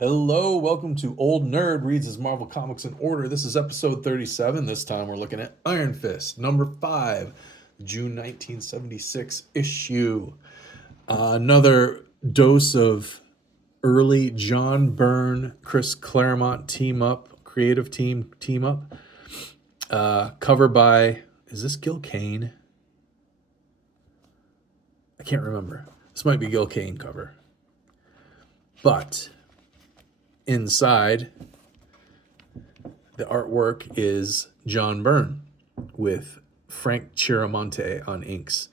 Hello, welcome to Old Nerd Reads His Marvel Comics in Order. This is episode 37. This time we're looking at Iron Fist, number 5, June 1976 issue. Another dose of early John Byrne, Chris Claremont creative team up. Cover by, is this Gil Kane? I can't remember. This might be Gil Kane cover. But inside, the artwork is John Byrne with Frank Chiaramonte on inks.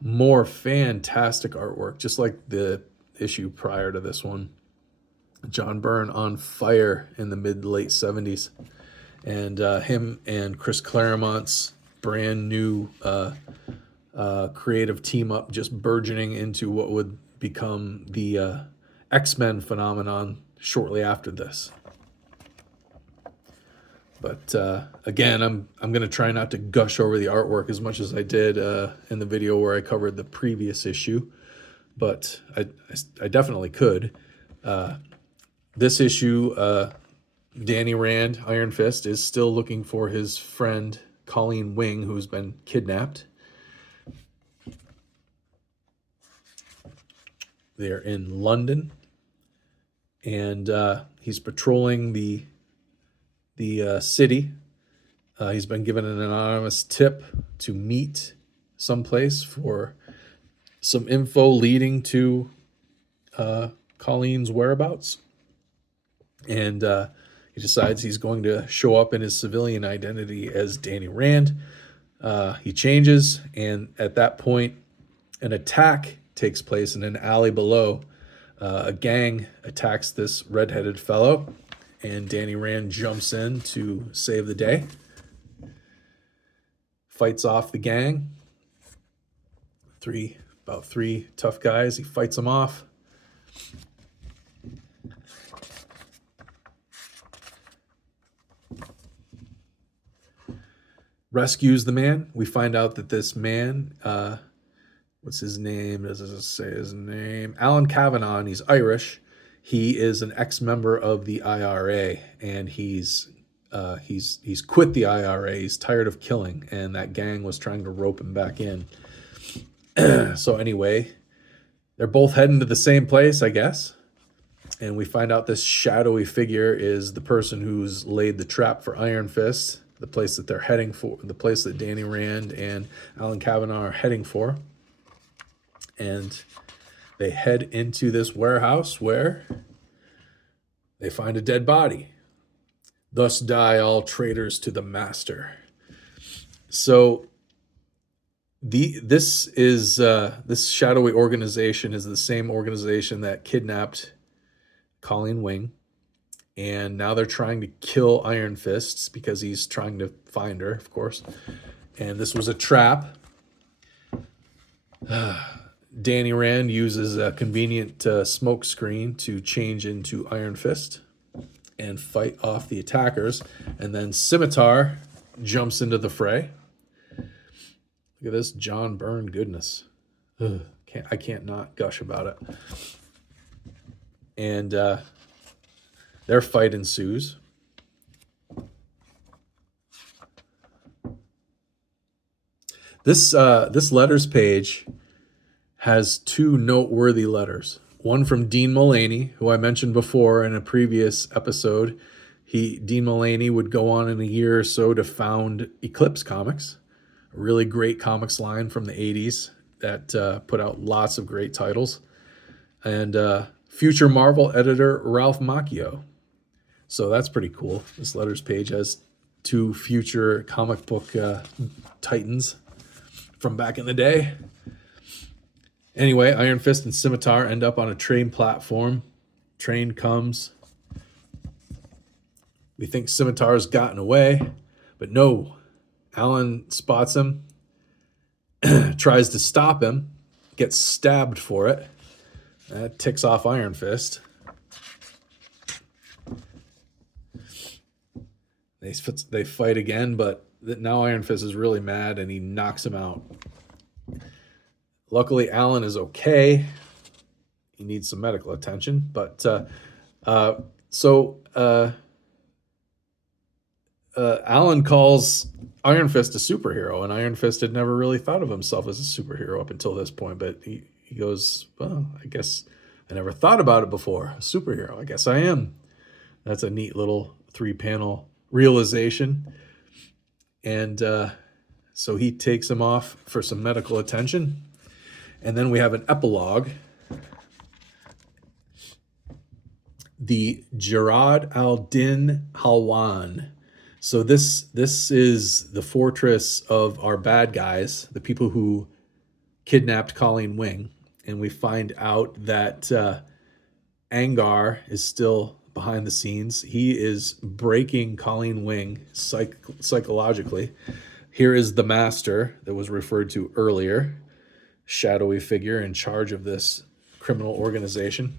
More fantastic artwork, just like the issue prior to this one. John Byrne on fire in the mid-late 70s. And him and Chris Claremont's brand new creative team up, just burgeoning into what would become the X-Men phenomenon shortly after this. But again, I'm going to try not to gush over the artwork as much as I did in the video where I covered the previous issue, but I definitely could. This issue, Danny Rand, Iron Fist, is still looking for his friend Colleen Wing, who's been kidnapped. They're in London, and he's patrolling the city. He's been given an anonymous tip to meet someplace for some info leading to Colleen's whereabouts. And he decides he's going to show up in his civilian identity as Danny Rand. He changes, and at that point, an attack takes place in an alley below. A gang attacks this redheaded fellow, and Danny Rand jumps in to save the day. Fights off the gang. About three tough guys. He fights them off. Rescues the man. We find out that this man, what's his name? Does it say his name? Alan Kavanagh, and he's Irish. He is an ex-member of the IRA, and he's quit the IRA. He's tired of killing, and that gang was trying to rope him back in. So anyway, they're both heading to the same place, I guess. And we find out this shadowy figure is the person who's laid the trap for Iron Fist, the place that they're heading for, the place that Danny Rand and Alan Kavanagh are heading for. And they head into this warehouse where they find a dead body. Thus die all traitors to the master. So this shadowy organization is the same organization that kidnapped Colleen Wing. And now they're trying to kill Iron Fists because he's trying to find her, of course. And this was a trap. Danny Rand uses a convenient smoke screen to change into Iron Fist and fight off the attackers. And then Scimitar jumps into the fray. Look at this John Byrne goodness. I can't not gush about it. And their fight ensues. This letters page has two noteworthy letters. One from Dean Mullaney, who I mentioned before in a previous episode. Dean Mullaney would go on in a year or so to found Eclipse Comics, a really great comics line from the 80s that put out lots of great titles. And future Marvel editor Ralph Macchio. So that's pretty cool. This letters page has two future comic book titans from back in the day. Anyway, Iron Fist and Scimitar end up on a train platform. Train comes. We think Scimitar's gotten away, but no. Alan spots him, tries to stop him, gets stabbed for it. That ticks off Iron Fist. They fight again, but now Iron Fist is really mad and he knocks him out. Luckily, Alan is okay. He needs some medical attention, but So Alan calls Iron Fist a superhero, and Iron Fist had never really thought of himself as a superhero up until this point. But he goes, well, I guess I never thought about it before. A superhero, I guess I am. That's a neat little 3-panel realization. And so he takes him off for some medical attention. And then we have an epilogue. The Jarad al-Din Halwan. So this is the fortress of our bad guys, the people who kidnapped Colleen Wing, and we find out that Angar is still behind the scenes. He is breaking Colleen Wing psychologically. Here is the master that was referred to earlier, shadowy figure in charge of this criminal organization.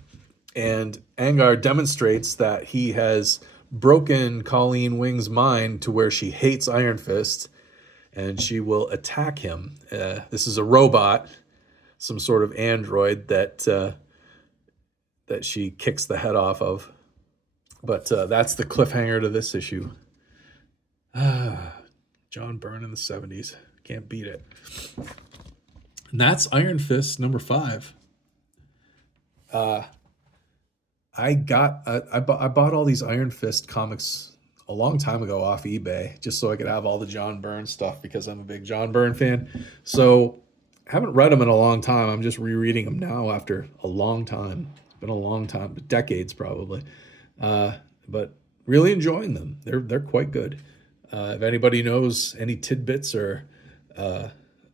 And Angar demonstrates that he has broken Colleen Wing's mind to where she hates Iron Fist and she will attack him. This is a robot, some sort of android that she kicks the head off of. But that's the cliffhanger to this issue. John Byrne in the 70s. Can't beat it. And that's Iron Fist number 5. I bought all these Iron Fist comics a long time ago off eBay just so I could have all the John Byrne stuff because I'm a big John Byrne fan. So I haven't read them in a long time. I'm just rereading them now after a long time. It's been a long time, decades probably. But really enjoying them. They're quite good. If anybody knows any tidbits or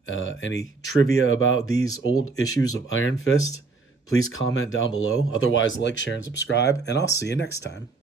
any trivia about these old issues of Iron Fist, please comment down below. Otherwise, like, share, and subscribe, and I'll see you next time.